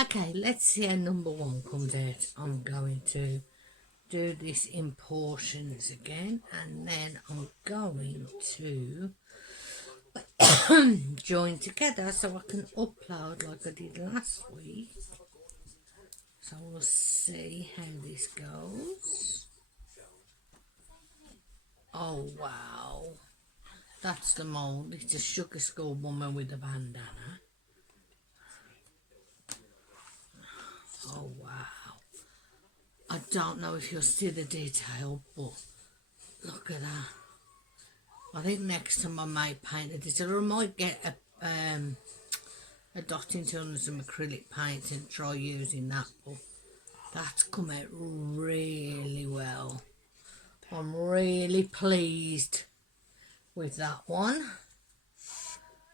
Okay, let's see how number one comes out. I'm going to do this in portions again, and then I'm going to join together so I can upload like I did last week. So we'll see how this goes. Oh wow, that's the mould. It's a sugar skull woman with a bandana. Oh wow, I don't know if you'll see the detail, but look at that. I think next time I might paint it, or I might get a dotting tool and some acrylic paint and try using that, but that's come out really well. I'm really pleased with that one.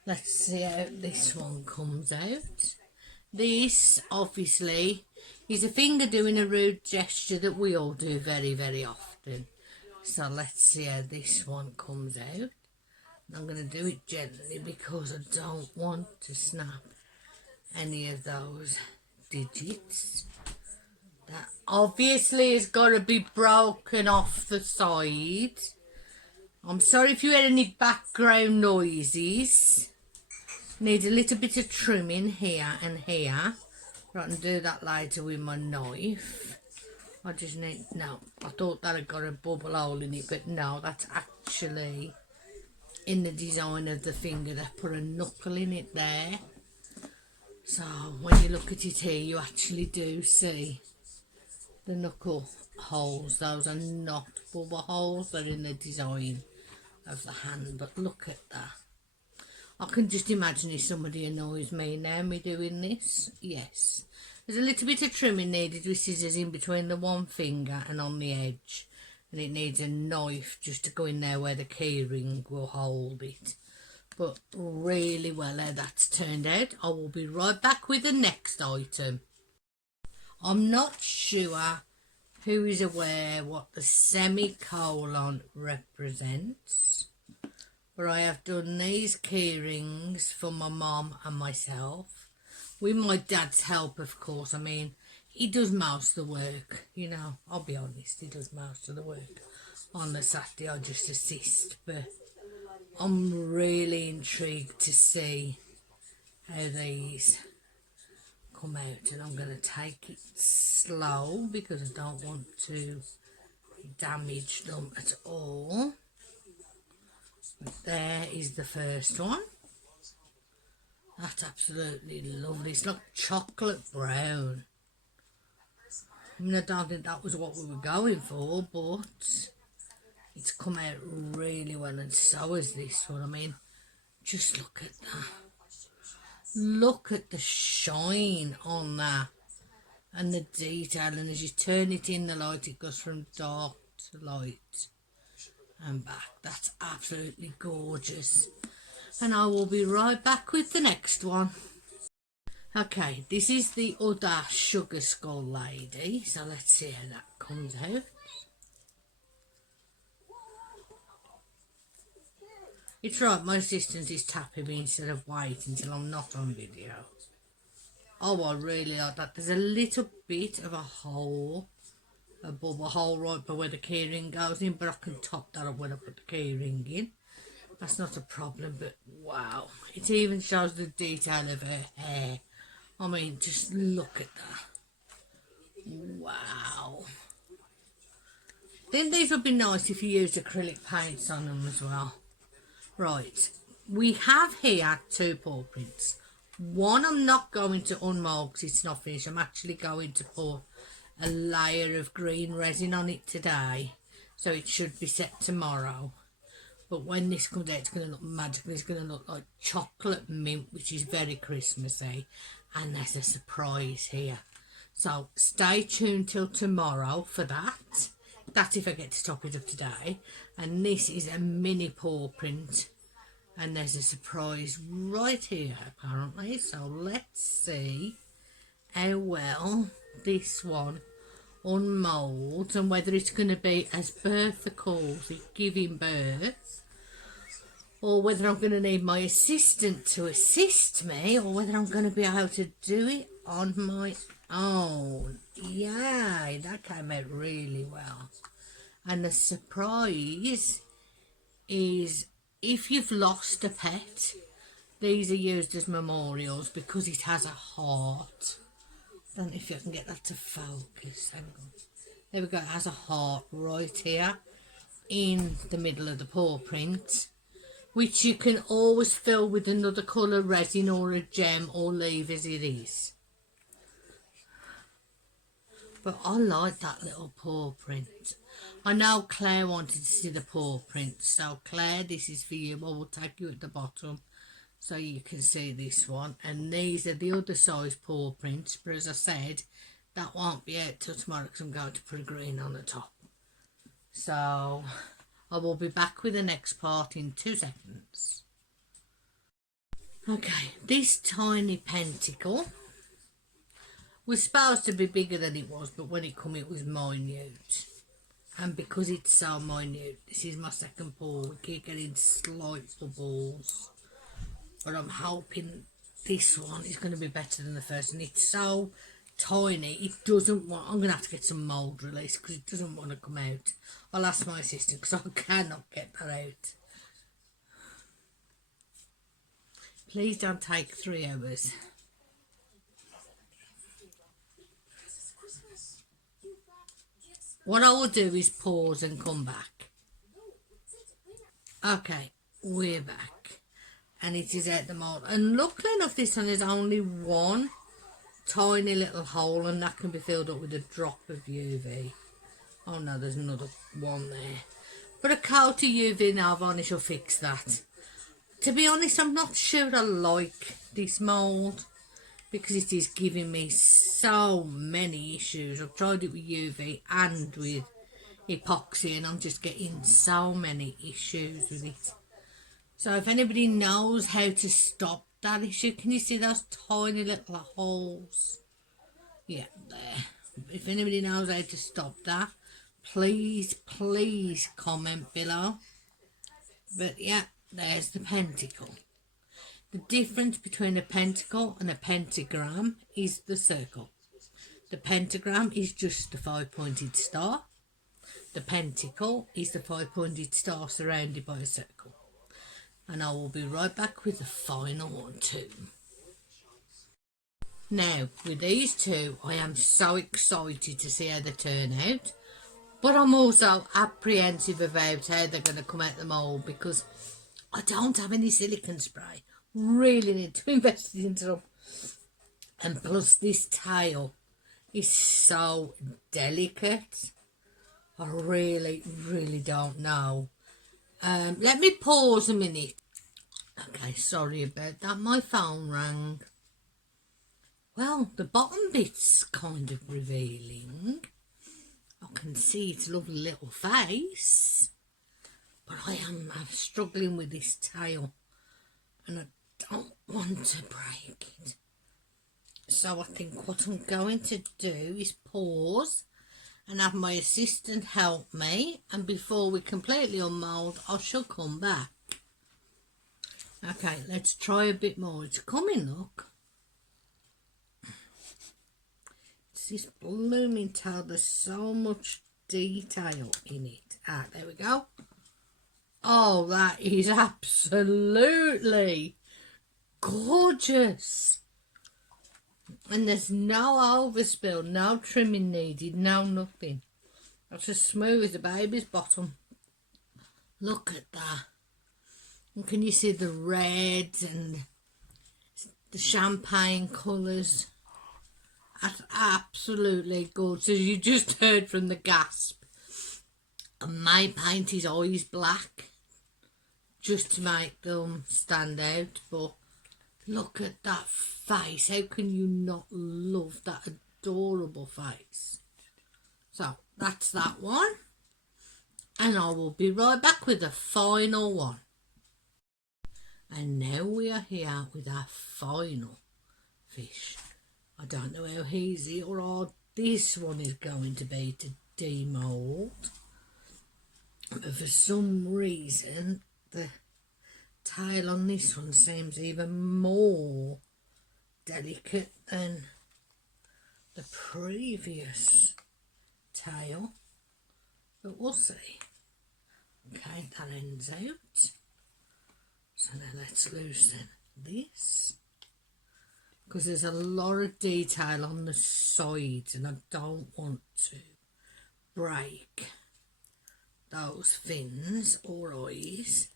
Let's see how this one comes out. This obviously is a finger doing a rude gesture that we all do very, very often. So let's see how this one comes out. I'm going to do it gently because I don't want to snap any of those digits. That obviously has got to be broken off the side. I'm sorry if you hear any background noises. Need a little bit of trimming here and here. I can do that later with my knife. I just need, no, I thought that had got a bubble hole in it, but no, that's actually in the design of the finger. They put a knuckle in it there. So when you look at it here, you actually do see the knuckle holes. Those are not bubble holes, they're in the design of the hand, but look at that. I can just imagine if somebody annoys me now, me doing this. Yes. There's a little bit of trimming needed with scissors in between the one finger and on the edge. And it needs a knife just to go in there where the key ring will hold it. But really well how that's turned out. I will be right back with the next item. I'm not sure who is aware what the semicolon represents. But I have done these key rings for my mum and myself. With my dad's help, of course. I mean, he does most of the work, you know. I'll be honest, he does most of the work. On the Saturday, I just assist. But I'm really intrigued to see how these come out. And I'm going to take it slow because I don't want to damage them at all. There is the first one. That's absolutely lovely. It's like chocolate brown. I mean, I don't think that was what we were going for, but it's come out really well, and so is this one. I mean, just look at that. Look at the shine on that and the detail, and as you turn it in the light, it goes from dark to light and back. That's absolutely gorgeous, and I will be right back with the next one. Okay, this is the other sugar skull lady, so let's see how that comes out. It's right, my assistant is tapping me instead of waiting till I'm not on video. Oh, I really like that. There's a little bit of a hole, a bubble hole right by where the keyring goes in, but I can top that up when I put the keyring in. That's not a problem, but wow. It even shows the detail of her hair. I mean, just look at that. Wow. Then these would be nice if you used acrylic paints on them as well. Right, we have here two paw prints. One I'm not going to unmold because it's not finished. I'm actually going to put a layer of green resin on it today, so it should be set tomorrow. But when this comes out, it's going to look magical. It's going to look like chocolate mint, which is very Christmassy, and there's a surprise here. So stay tuned till tomorrow for that. That's if I get to top it up today. And this is a mini paw print, and there's a surprise right here apparently. So let's see how well this one unmolds and whether it's going to be, as Bertha calls it, giving birth, or whether I'm going to need my assistant to assist me, or whether I'm going to be able to do it on my own. Yay, that came out really well. And the surprise is, if you've lost a pet, these are used as memorials because it has a heart. I don't know if you can get that to focus. Hang on. There we go. It has a heart right here in the middle of the paw print, which you can always fill with another colour resin or a gem or leave as it is. But I like that little paw print. I know Claire wanted to see the paw print, so Claire, this is for you. I will take you at the bottom so you can see this one. And these are the other size paw prints, but as I said, that won't be out till tomorrow because I'm going to put a green on the top. So I will be back with the next part in 2 seconds. Okay, this tiny pentacle was supposed to be bigger than it was, but when it come it was minute. And because it's so minute, this is my second paw. We keep getting slight bubbles, but I'm hoping this one is going to be better than the first. And it's so tiny, it doesn't want, I'm going to have to get some mould release because it doesn't want to come out. I'll ask my assistant because I cannot get that out. Please don't take 3 hours. What I will do is pause and come back. Okay, we're back. And it is out the mould. And luckily enough, this one is only one tiny little hole, and that can be filled up with a drop of UV. Oh no, there's another one there. But a coat of UV nail varnish will fix that. To be honest, I'm not sure I like this mould, because it is giving me so many issues. I've tried it with UV and with epoxy, and I'm just getting so many issues with it. So if anybody knows how to stop that issue, can you see those tiny little holes? Yeah, there. If anybody knows how to stop that, please comment below. But yeah, there's the pentacle. The difference between a pentacle and a pentagram is the circle. The pentagram is just the 5-pointed star. The pentacle is the 5-pointed star surrounded by a circle. And I will be right back with the final one too. Now, with these two, I am so excited to see how they turn out. But I'm also apprehensive about how they're going to come out the mould, because I don't have any silicone spray. Really need to invest into them. And plus this tail is so delicate. I really don't know. Let me pause a minute. Okay, sorry about that. My phone rang. Well, the bottom bit's kind of revealing. I can see its lovely little face. But I'm struggling with this tail, and I don't want to break it. So I think what I'm going to do is pause and have my assistant help me, and before we completely unmould, I shall come back. Okay, let's try a bit more. It's coming, look. It's this blooming tail. There's so much detail in it. Ah, there we go. Oh, that is absolutely gorgeous. And there's no overspill, no trimming needed, no nothing. That's as smooth as a baby's bottom. Look at that. And can you see the reds and the champagne colours? That's absolutely good. So you just heard from the gasp. And my paint his eyes black, just to make them stand out. But look at that face. How can you not love that adorable face? So that's that one. And I will be right back with the final one. And now we are here with our final fish. I don't know how easy or hard this one is going to be to demould. But for some reason, the tail on this one seems even more delicate than previous tail, but we'll see. Okay, that ends out. So now let's loosen this, because there's a lot of detail on the sides and I don't want to break those fins or eyes.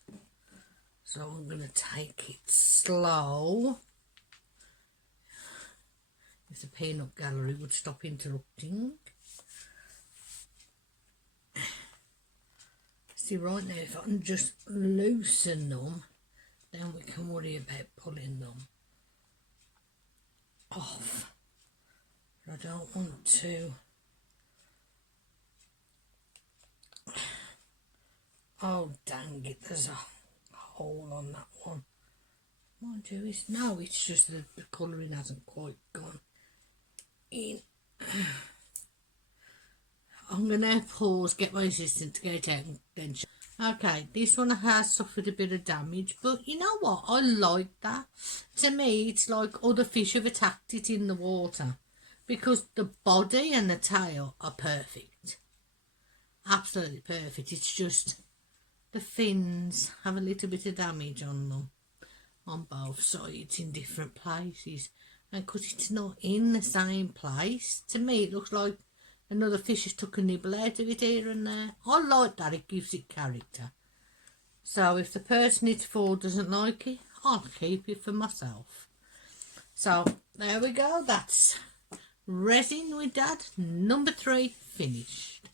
So I'm going to take it slow. If the peanut gallery would stop interrupting. See, right now, if I can just loosen them, then we can worry about pulling them off. But I don't want to. Oh, dang it, there's a hole on that one. Mind you, it's just that the colouring hasn't quite gone in. I'm going to pause, get my assistant to get it out and then okay, this one has suffered a bit of damage, but you know what? I like that. To me, it's like other fish have attacked it in the water, because the body and the tail are perfect. Absolutely perfect. It's just the fins have a little bit of damage on them, on both sides in different places. And because it's not in the same place, to me it looks like another fish has took a nibble out of it here and there. I like that, it gives it character. So if the person it's for doesn't like it, I'll keep it for myself. So there we go, that's Resin with Dad number 3 finished.